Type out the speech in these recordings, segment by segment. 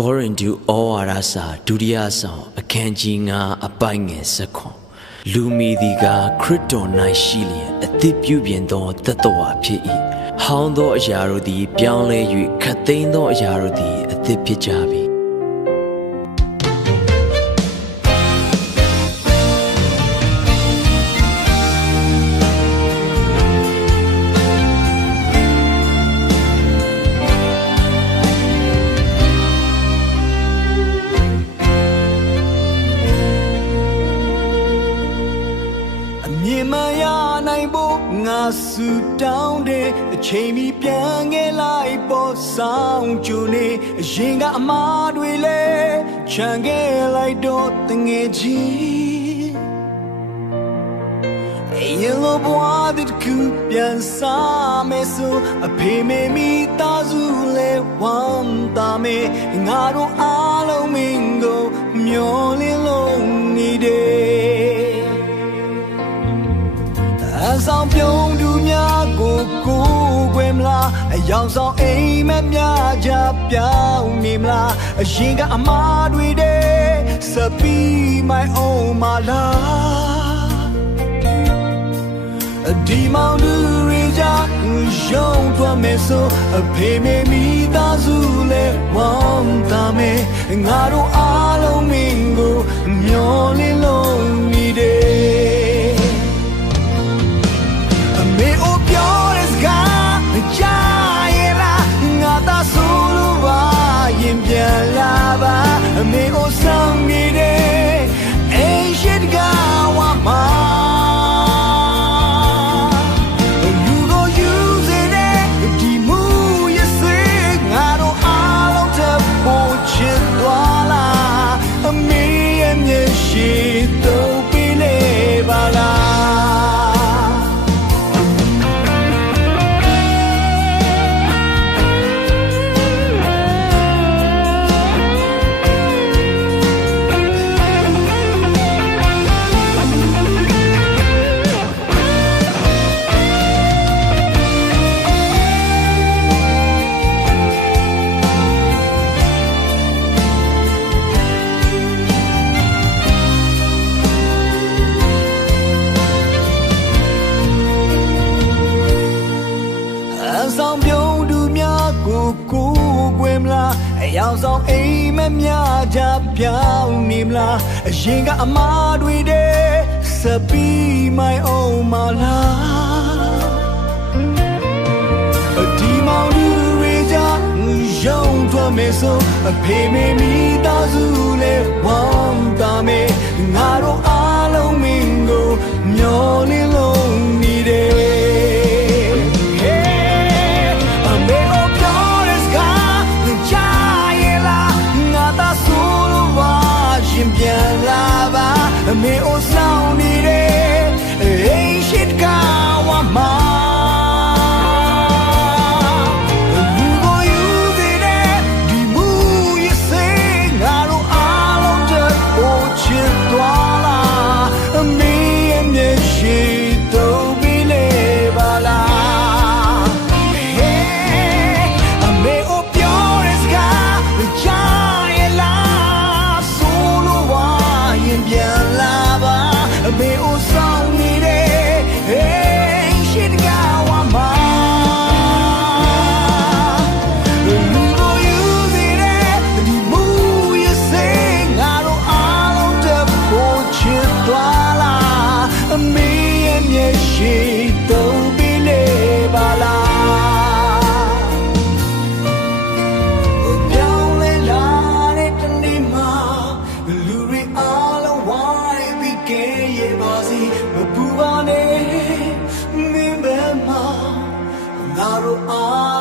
ကောရင်တူဩဝါဒစာဒုတိယဆောင်အခန်းကြီး9အပိုင်ငယ်ဆက်ခွန်လူမီဒီကခရစ်တော်၌ရှိလျင်အသစ်ပြုပြင်သောတတ္တဝါဖြစ်၏ဟောင်းသောအရာတို့သည် ပြောင်းလဲ၍ခတ်သိမ်းသောအရာတို့သည်အသစ်ဖြစ်ကြပြီ င်မရနိုင်ဖို့ငါဆူတောင်းတဲ့အချိန်မီပြန်ခဲ့လိုက်ပေါ်ဆောင်ကြနေအရင်ကအမားတွေလဲချန်ခဲ့လိုက်တော့တငယ်ချင်းအရင်လိုဘဝတစ်ခုပြန်စားမယ်ဆိုအဖေမေမိသားစုလဲဝမ်းသာမယ်ငါတို့အားလုံးမင်း အဆောင်ပြုံးသူများကိုကိုယ်ွယ်မလားအယောင်ဆောင်အိမ်မက်များကြပြောင်းနေမလားအရင်ကအမားတွေတဲ့စပီးမိုင်အောင်မလားဒီမောင်လူတွေကြရုံထွက်မယ်ဆိုအဖေမေမိသားစုလဲဝမ်းသာမယ်ငါတို့ မလားအယောင်ဆောင်အိမ်မက်များကြပြောင်းနေမလားအရင်ကအမားတွေတဲ့စပီးမိုင်အောင်မလားဒီမောင်လူတွေကြရုံထွက်မယ်ဆိုအဖေမေမိသားစုလဲဝမ်းသာမယ်ငါတို့အားလုံးမင်းကိုမျောလင်းလုံးနေတယ် me, oh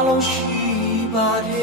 আলো শিবারে